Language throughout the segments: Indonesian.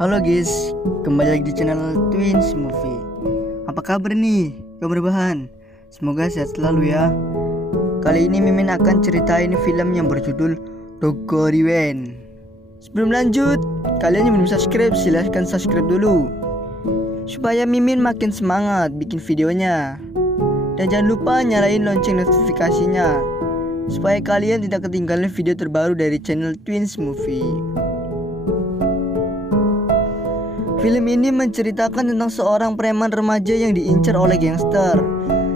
Halo guys, kembali lagi di channel Twins Movie. Apa kabar nih, kabar bahan? Semoga sehat selalu ya. Kali ini Mimin akan ceritain film yang berjudul Doggo Revenge. Sebelum lanjut, kalian yang belum subscribe silahkan subscribe dulu, supaya Mimin makin semangat bikin videonya. Dan jangan lupa nyalain lonceng notifikasinya, supaya kalian tidak ketinggalan video terbaru dari channel Twins Movie. Film ini menceritakan tentang seorang preman remaja yang diincar oleh gangster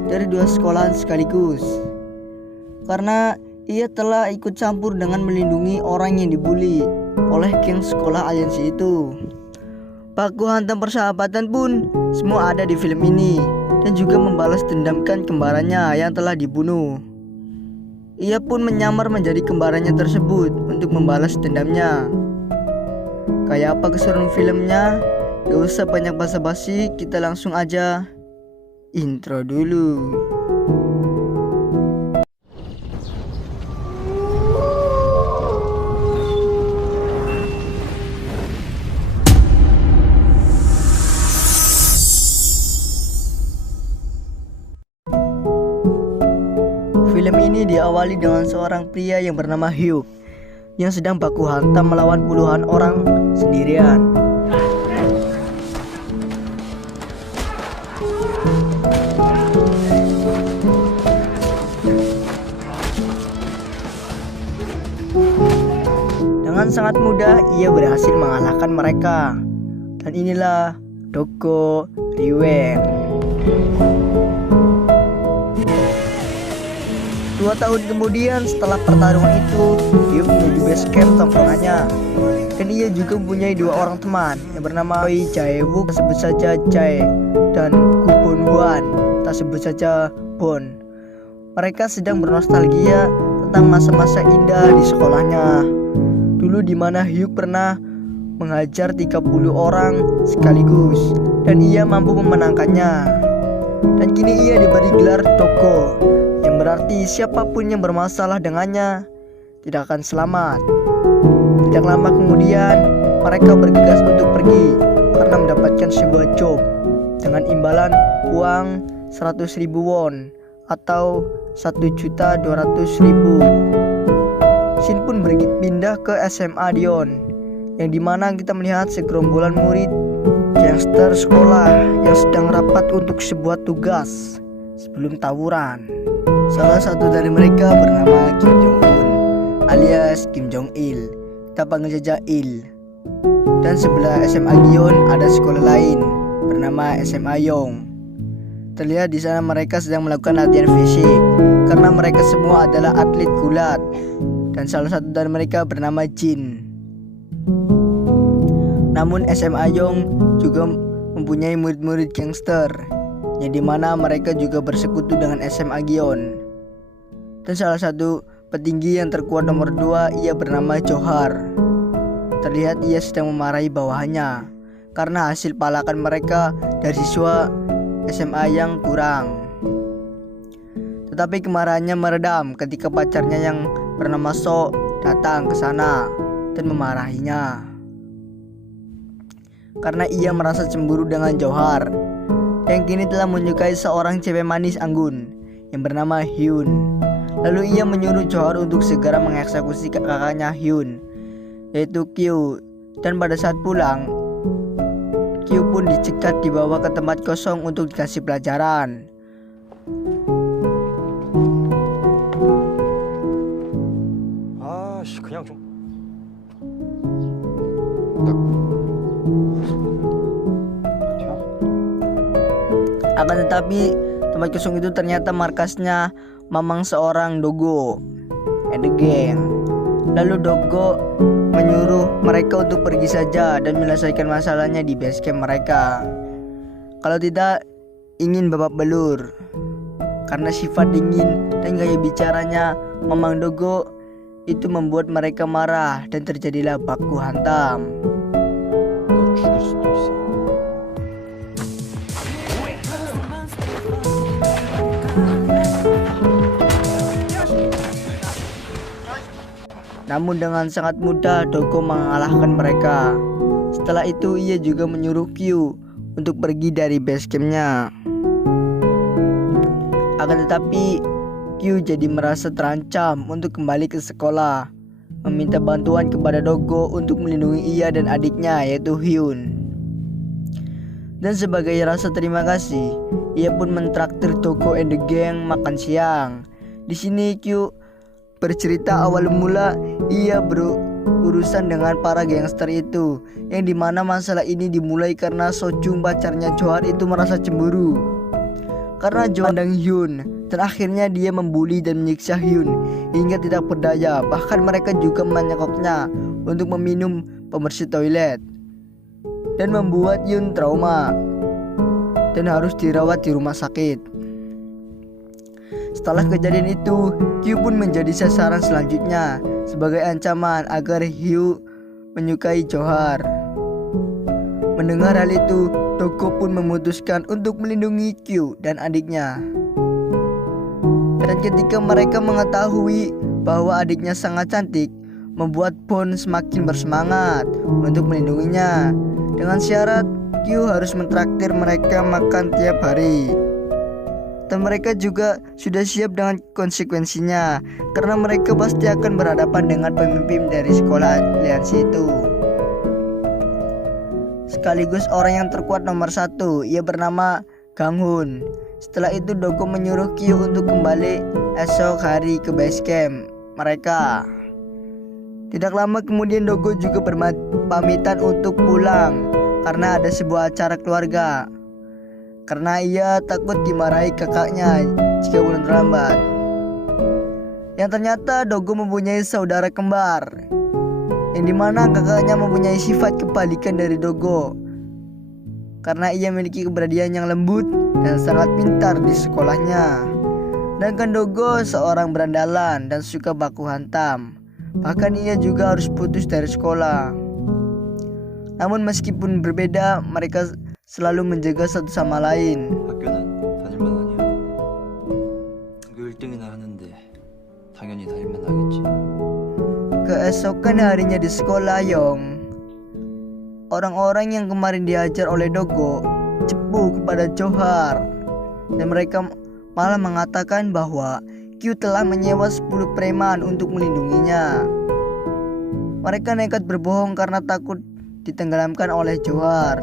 dari dua sekolahan sekaligus, karena ia telah ikut campur dengan melindungi orang yang dibully oleh geng sekolah aliansi itu. Baku hantam persahabatan pun semua ada di film ini, dan juga membalas dendamkan kembarannya yang telah dibunuh. Ia pun menyamar menjadi kembarannya tersebut untuk membalas dendamnya. Kayak apa keseruan filmnya? Gak usah banyak basa-basi, kita langsung aja intro dulu. Film ini diawali dengan seorang pria yang bernama Hugh yang sedang baku hantam melawan puluhan orang sendirian. Dengan sangat mudah ia berhasil mengalahkan mereka. Dan inilah Doggo Revenge. 2 tahun kemudian setelah pertarungan itu, Hugh menuju base camp tongkrongannya. Dan ia juga mempunyai 2 orang teman yang bernama Choi Jae-wook, tak sebut saja Jae, dan Gu Bon-hwan, tak sebut saja Bon. Mereka sedang bernostalgia tentang masa-masa indah di sekolahnya dulu, di mana Hugh pernah menghajar 30 orang sekaligus dan ia mampu memenangkannya. Dan kini ia diberi gelar Doggo, yang berarti siapapun yang bermasalah dengannya tidak akan selamat. Tidak lama kemudian mereka bergegas untuk pergi karena mendapatkan sebuah job dengan imbalan uang 100.000 won atau 1.200.000. Scene pun berpindah ke SMA Dion, yang dimana kita melihat segerombolan murid gangster sekolah yang sedang rapat untuk sebuah tugas sebelum tawuran. Salah satu dari mereka bernama Kim Jong-un alias Kim Jong-il, kita panggil saja Il. Dan sebelah SMA Gion ada sekolah lain bernama SMA Yong. Terlihat di sana mereka sedang melakukan latihan fisik karena mereka semua adalah atlet gulat. Dan salah satu dari mereka bernama Jin. Namun SMA Yong juga mempunyai murid-murid gangster, yang dimana mereka juga bersekutu dengan SMA Gion. Dan salah satu petinggi yang terkuat nomor 2, ia bernama Johar. Terlihat ia sedang memarahi bawahannya karena hasil palakan mereka dari siswa SMA yang kurang. Tetapi kemarahannya meredam ketika pacarnya yang bernama So datang ke sana dan memarahinya karena ia merasa cemburu dengan Johar yang kini telah menyukai seorang cewek manis anggun yang bernama Hyun. Lalu ia menyuruh Johar untuk segera mengeksekusi kakaknya Hyun, yaitu Kyu. Dan pada saat pulang, Kyu pun dicegat dibawa ke tempat kosong untuk dikasih pelajaran. 그냥 좀 Akan tetapi tempat kosong itu ternyata markasnya mamang seorang Doggo and the gang. Lalu Doggo menyuruh mereka untuk pergi saja dan menyelesaikan masalahnya di base camp mereka. Kalau tidak ingin babak belur. Karena sifat dingin dan gaya bicaranya mamang Doggo itu membuat mereka marah dan terjadilah baku hantam. 너 죽일 수도 있어. Namun dengan sangat mudah Doggo mengalahkan mereka. Setelah itu ia juga menyuruh Q untuk pergi dari base campnya. Akan tetapi Q jadi merasa terancam untuk kembali ke sekolah, meminta bantuan kepada Dogo untuk melindungi ia dan adiknya yaitu Hyun. Dan sebagai rasa terima kasih, ia pun mentraktir Dogo and the gang makan siang. Di sini Q bercerita awal mula ia berurusan dengan para gangster itu, yang dimana masalah ini dimulai karena Sojung pacarnya Johar itu merasa cemburu karena Johar dan Hyun, dan akhirnya dia membuli dan menyiksa Hyun hingga tidak berdaya. Bahkan mereka juga menyekoknya untuk meminum pembersih toilet dan membuat Hyun trauma dan harus dirawat di rumah sakit. Setelah kejadian itu, Q pun menjadi sasaran selanjutnya sebagai ancaman agar Hyu menyukai Johar. Mendengar hal itu, Dogo pun memutuskan untuk melindungi Q dan adiknya. Dan ketika mereka mengetahui bahwa adiknya sangat cantik, membuat Bon semakin bersemangat untuk melindunginya dengan syarat Q harus mentraktir mereka makan tiap hari. Dan mereka juga sudah siap dengan konsekuensinya karena mereka pasti akan berhadapan dengan pemimpin dari sekolah aliansi itu, sekaligus orang yang terkuat nomor 1. Ia bernama Ganghun. Setelah itu Dogo menyuruh Q untuk kembali esok hari ke base camp mereka. Tidak lama kemudian Dogo juga berpamitan untuk pulang karena ada sebuah acara keluarga, karena ia takut dimarahi kakaknya jika pulang terlambat. Yang ternyata Dogo mempunyai saudara kembar, yang dimana kakaknya mempunyai sifat kebalikan dari Dogo, karena ia memiliki keberanian yang lembut dan sangat pintar di sekolahnya. Sedangkan Dogo seorang berandalan dan suka baku hantam. Bahkan ia juga harus putus dari sekolah. Namun meskipun berbeda, mereka selalu menjaga satu sama lain. 학교는 다닐만 하냐? 그 1등이나 하는데 당연히 다닐만 하겠지. Keesokan harinya di sekolah Yong, orang-orang yang kemarin diajar oleh Dogo cepu kepada Johar, dan mereka malah mengatakan bahwa Q telah menyewa 10 preman untuk melindunginya. Mereka nekat berbohong karena takut ditenggelamkan oleh Johar,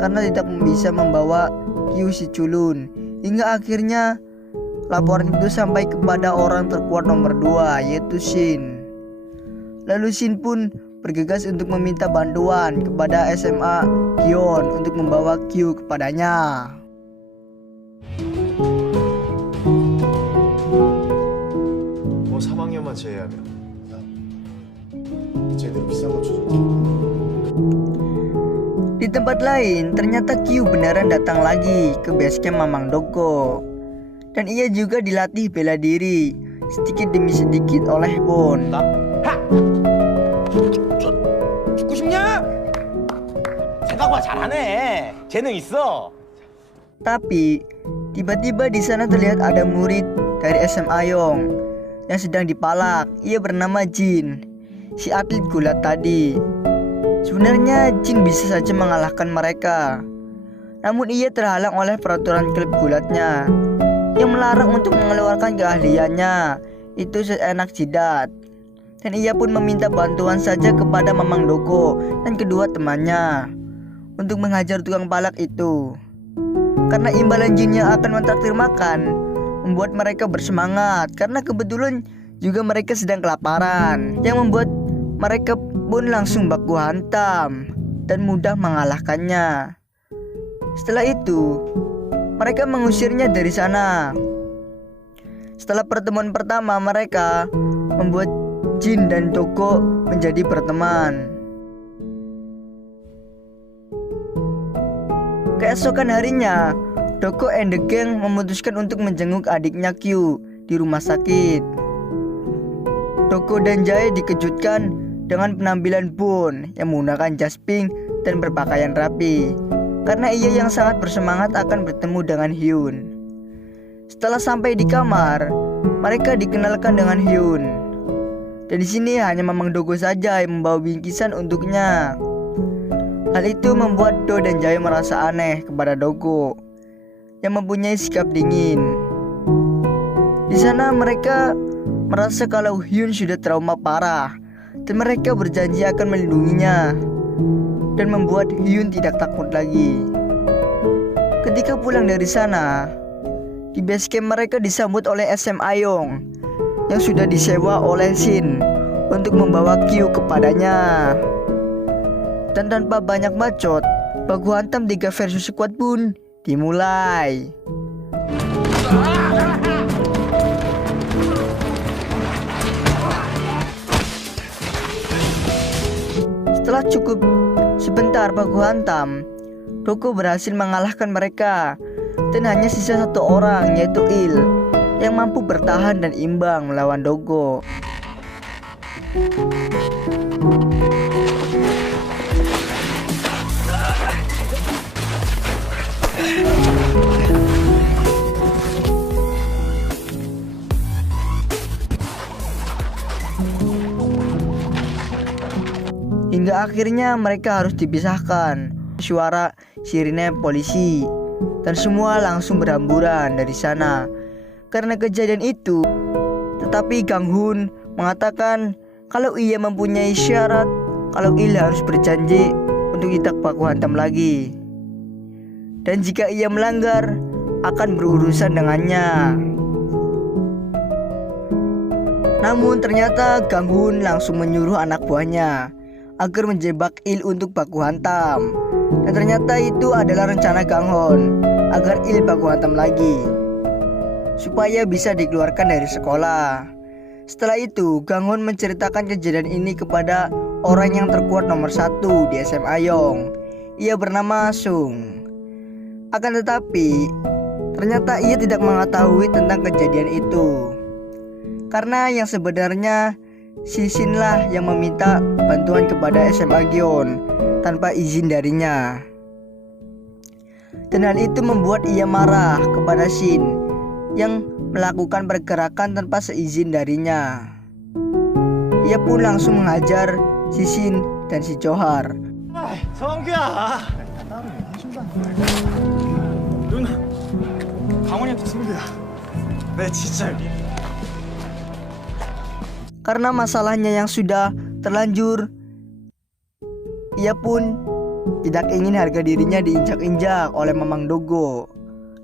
karena tidak bisa membawa Q si culun. Hingga akhirnya laporan itu sampai kepada orang terkuat nomor 2 yaitu Shin. Lalu Shin pun bergegas untuk meminta bantuan kepada SMA Gion untuk membawa Q kepadanya. 뭐 3학년만 제외하면 쟤들 비싼 거 줘줄게. Di tempat lain, ternyata Q beneran datang lagi ke basecamp Mamang Dogo, dan ia juga dilatih bela diri sedikit demi sedikit oleh Bon. 죽고 싶냐? 생각보다 잘하네. 재능 있어. Tapi tiba-tiba di sana terlihat ada murid dari SMA Yong yang sedang dipalak. Ia bernama Jin, si atlet gulat tadi. Sebenarnya Jin bisa saja mengalahkan mereka, namun ia terhalang oleh peraturan klub gulatnya yang melarang untuk mengeluarkan keahliannya itu seenak jidat. Dan ia pun meminta bantuan saja kepada Mamang Dogo dan kedua temannya untuk menghajar tukang palak itu. Karena imbalan Jin yang akan mentraktir makan membuat mereka bersemangat, karena kebetulan juga mereka sedang kelaparan, yang membuat mereka pun langsung baku hantam dan mudah mengalahkannya. Setelah itu, mereka mengusirnya dari sana. Setelah pertemuan pertama, mereka membuat Jin dan Dogo menjadi berteman. Keesokan harinya, Dogo and the gang memutuskan untuk menjenguk adiknya Q di rumah sakit. Dogo dan Jae dikejutkan dengan penampilan Bon yang menggunakan jas pink dan berpakaian rapi, karena ia yang sangat bersemangat akan bertemu dengan Hyun. Setelah sampai di kamar, mereka dikenalkan dengan Hyun. Dan di sini hanya Mamang Dogo saja yang membawa bingkisan untuknya. Hal itu membuat Do dan Jae merasa aneh kepada Dogo yang mempunyai sikap dingin. Di sana mereka merasa kalau Hyun sudah trauma parah dan mereka berjanji akan melindunginya dan membuat Hyun tidak takut lagi. Ketika pulang dari sana, di base camp mereka disambut oleh SM Ayong yang sudah disewa oleh Shin untuk membawa Kyu kepadanya. Dan tanpa banyak bacot, baku hantam 3 versus squad pun dimulai. Setelah cukup sebentar baku hantam, Dogo berhasil mengalahkan mereka dan hanya sisa 1 orang, yaitu Il, yang mampu bertahan dan imbang melawan Dogo. Hingga akhirnya mereka harus dipisahkan. Suara sirine polisi dan semua langsung berhamburan dari sana karena kejadian itu. Tetapi Kang Hun mengatakan kalau ia mempunyai syarat kalau Il harus berjanji untuk tidak baku hantam lagi, dan jika ia melanggar akan berurusan dengannya. Namun ternyata Kang Hun langsung menyuruh anak buahnya agar menjebak Il untuk baku hantam, dan ternyata itu adalah rencana Kang Hun agar Il baku hantam lagi supaya bisa dikeluarkan dari sekolah. Setelah itu Kang Hun menceritakan kejadian ini kepada orang yang terkuat nomor 1 di SM Ayong. Ia bernama Sung. Akan tetapi ternyata ia tidak mengetahui tentang kejadian itu, karena yang sebenarnya si Shin lah yang meminta bantuan kepada SM Agyeon tanpa izin darinya. Dan hal itu membuat ia marah kepada Shin yang melakukan pergerakan tanpa seizin darinya. Ia pun langsung menghajar si Shin dan si Johar. 성규야. 누나, 강원이한테 승부야. 내 진짜 Karena masalahnya yang sudah terlanjur, ia pun tidak ingin harga dirinya diinjak-injak oleh Mamang Dogo.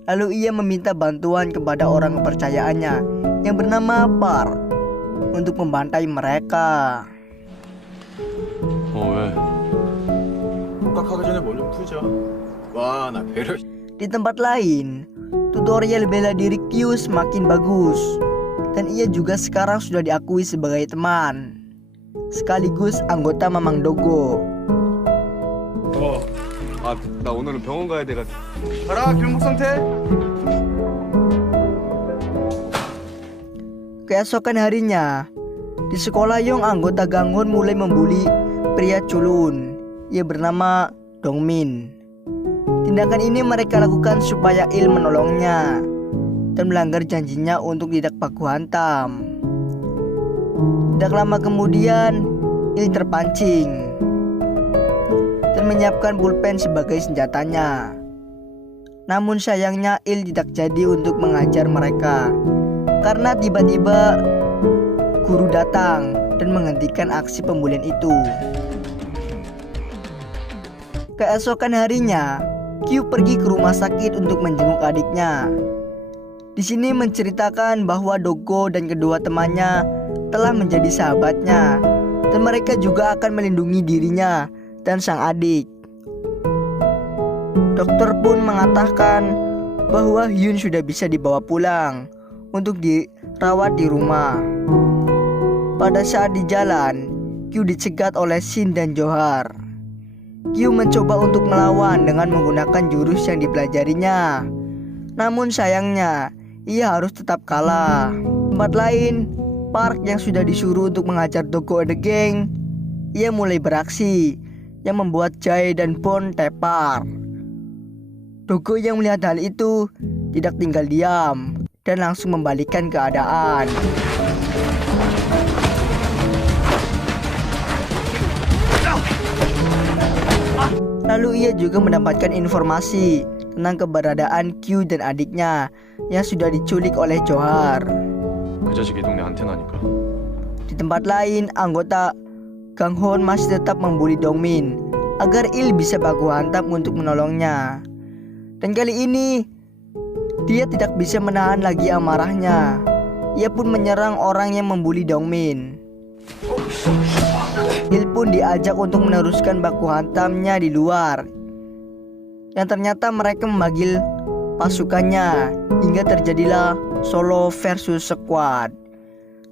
Lalu ia meminta bantuan kepada orang kepercayaannya yang bernama Park untuk membantai mereka. 왜? 복학하기 전에 뭘 좀 풀자. 와, 나 배려. Di tempat lain, tutorial bela diri Kyu semakin bagus, dan ia juga sekarang sudah diakui sebagai teman sekaligus anggota Mamang Dogo. 나 오늘은 병원 가야 돼가지고. 가라, 길목 상태. Keesokan harinya, di sekolah Yong anggota Kang Hun mulai membuli pria culun. Ia bernama Dongmin. Tindakan ini mereka lakukan supaya Il menolongnya dan melanggar janjinya untuk tidak baku hantam. Tidak lama kemudian, Il terpancing dan menyiapkan pulpen sebagai senjatanya. Namun sayangnya Il tidak jadi untuk mengajar mereka karena tiba-tiba guru datang dan menghentikan aksi pembulian itu. Keesokan harinya, Kyu pergi ke rumah sakit untuk menjenguk adiknya. Di sini menceritakan bahwa Dogo dan kedua temannya telah menjadi sahabatnya dan mereka juga akan melindungi dirinya dan sang adik. Dokter pun mengatakan bahwa Hyun sudah bisa dibawa pulang untuk dirawat di rumah. Pada saat di jalan, Kyu dicegat oleh Shin dan Johar. Kyu mencoba untuk melawan dengan menggunakan jurus yang dipelajarinya. Namun sayangnya, ia harus tetap kalah. Tempat lain, Park yang sudah disuruh untuk mengajar Dogo and the Gang, ia mulai beraksi yang membuat Jae dan Bon tepar. Dogo yang melihat hal itu tidak tinggal diam dan langsung membalikkan keadaan. Lalu ia juga mendapatkan informasi tentang keberadaan Q dan adiknya yang sudah diculik oleh Johar. 그 자식 이 동네 안테나니까. Di tempat lain, anggota Gang Hon masih tetap membuli Dongmin agar Il bisa baku hantam untuk menolongnya. Dan kali ini dia tidak bisa menahan lagi amarahnya. Ia pun menyerang orang yang membuli Dongmin. Il pun diajak untuk meneruskan baku hantamnya di luar. Yang ternyata mereka memanggil pasukannya hingga terjadilah solo versus squad.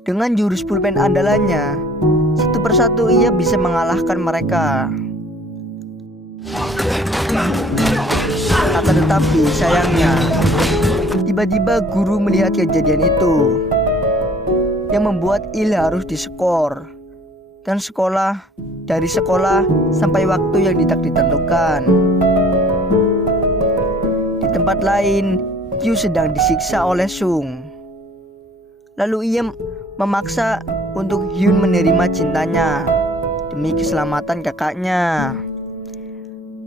Dengan jurus pulpen andalannya, satu persatu ia bisa mengalahkan mereka. Akan tetapi sayangnya, tiba-tiba guru melihat kejadian itu, yang membuat Il harus diskor dan dari sekolah sampai waktu yang tidak ditentukan. Di tempat lain, Q sedang disiksa oleh Sung. Lalu ia memaksa untuk Hyun menerima cintanya demi keselamatan kakaknya.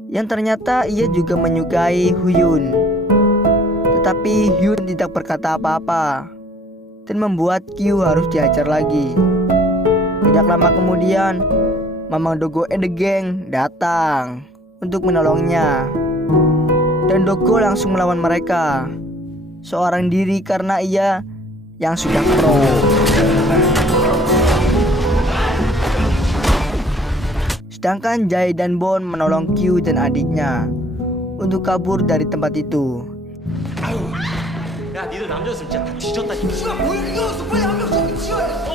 Yang ternyata ia juga menyukai Hyun. Tetapi Hyun tidak berkata apa-apa dan membuat Q harus dihajar lagi. Tidak lama kemudian, Mamang Dogo and the Gang datang untuk menolongnya. Dan Dogo langsung melawan mereka seorang diri karena ia yang sudah pro. Sedangkan Jae dan Bon menolong Q dan adiknya untuk kabur dari tempat itu. 야, 니들 남자였으면 진짜 다 뒤졌다니까. 씨발 뭘 이겨놨어? 빨리 한 명 정리 지어야 돼.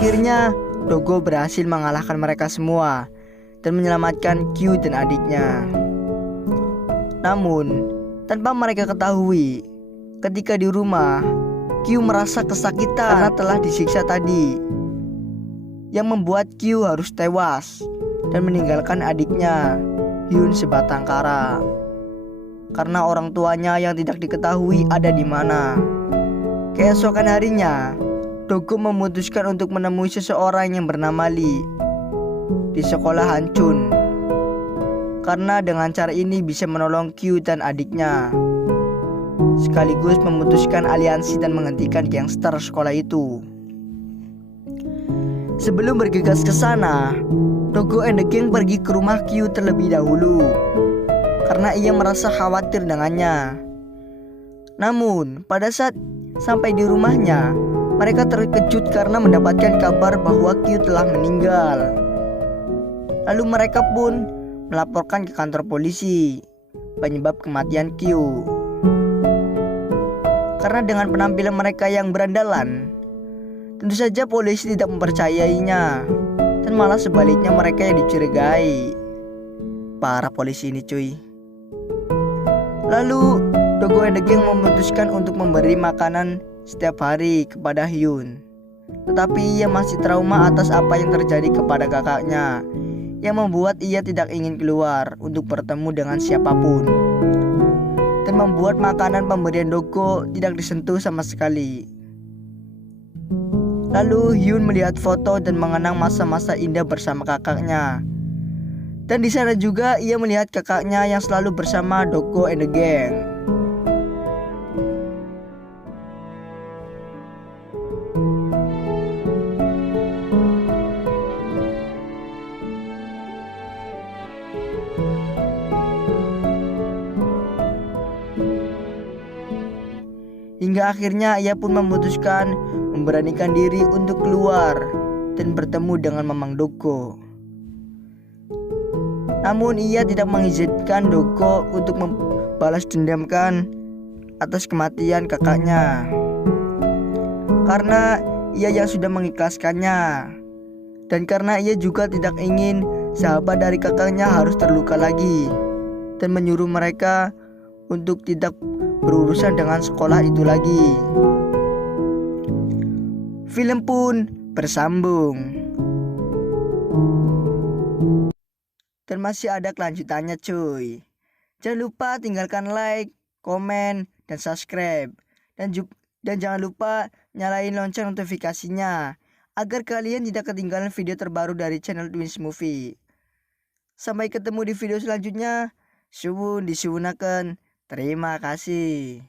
Akhirnya Dogo berhasil mengalahkan mereka semua dan menyelamatkan Q dan adiknya. Namun tanpa mereka ketahui, ketika di rumah Q merasa kesakitan karena telah disiksa tadi, yang membuat Q harus tewas dan meninggalkan adiknya Hyun sebatang kara karena orang tuanya yang tidak diketahui ada di mana. Keesokan harinya, Dogo memutuskan untuk menemui seseorang yang bernama Lee di sekolah Hanchun, karena dengan cara ini bisa menolong Q dan adiknya, sekaligus memutuskan aliansi dan menghentikan gangster sekolah itu. Sebelum bergegas ke sana, Dogo and the Gang pergi ke rumah Q terlebih dahulu karena ia merasa khawatir dengannya. Namun pada saat sampai di rumahnya, mereka terkejut karena mendapatkan kabar bahwa Q telah meninggal. Lalu mereka pun melaporkan ke kantor polisi penyebab kematian Q. Karena dengan penampilan mereka yang berandalan, tentu saja polisi tidak mempercayainya, dan malah sebaliknya mereka yang dicurigai. Para polisi ini cuy. Lalu Dogo and the Gang memutuskan untuk memberi makanan setiap hari kepada Hyun. Tetapi ia masih trauma atas apa yang terjadi kepada kakaknya, yang membuat ia tidak ingin keluar untuk bertemu dengan siapapun, dan membuat makanan pemberian Dogo tidak disentuh sama sekali. Lalu Hyun melihat foto dan mengenang masa-masa indah bersama kakaknya. Dan di sana juga ia melihat kakaknya yang selalu bersama Dogo and the Gang. Hingga akhirnya ia pun memutuskan memberanikan diri untuk keluar dan bertemu dengan Mamang Dogo. Namun ia tidak mengizinkan Dogo untuk membalas dendamkan atas kematian kakaknya, karena ia yang sudah mengikhlaskannya, dan karena ia juga tidak ingin sahabat dari kakaknya harus terluka lagi, dan menyuruh mereka untuk tidak berurusan dengan sekolah itu lagi. Film pun bersambung dan masih ada kelanjutannya cuy. Jangan lupa tinggalkan like, komen, dan subscribe, dan jangan lupa nyalain lonceng notifikasinya agar kalian tidak ketinggalan video terbaru dari channel Twins Movie. Sampai ketemu di video selanjutnya. Suwun disuwunaken. Terima kasih.